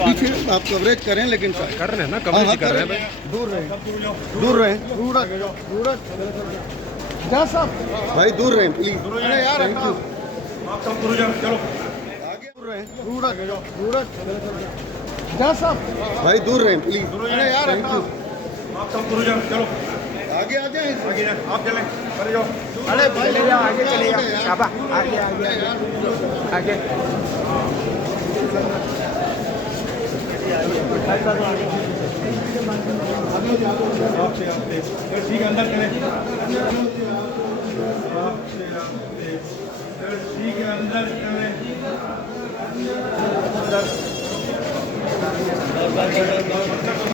पीछे आप कवरेज करें, लेकिन कर रहे हैं ना, कवरेज कर रहे हैं भाई। दूर रहें, दूर रहें, भाई दूर रहें प्लीज। अरे यार आप कम करो यार, चलो आगे दूर रहें, भाई दूर रहें प्लीज। अरे यार आप कम करो यार, चलो आगे आ जाए, आगे आप चलें, अरे जाओ, अरे चले जाओ, आगे चले जाओ, शाबाश, आगे आगे आगे ठीक है, अंदर चले, ठीक है, अंदर चले।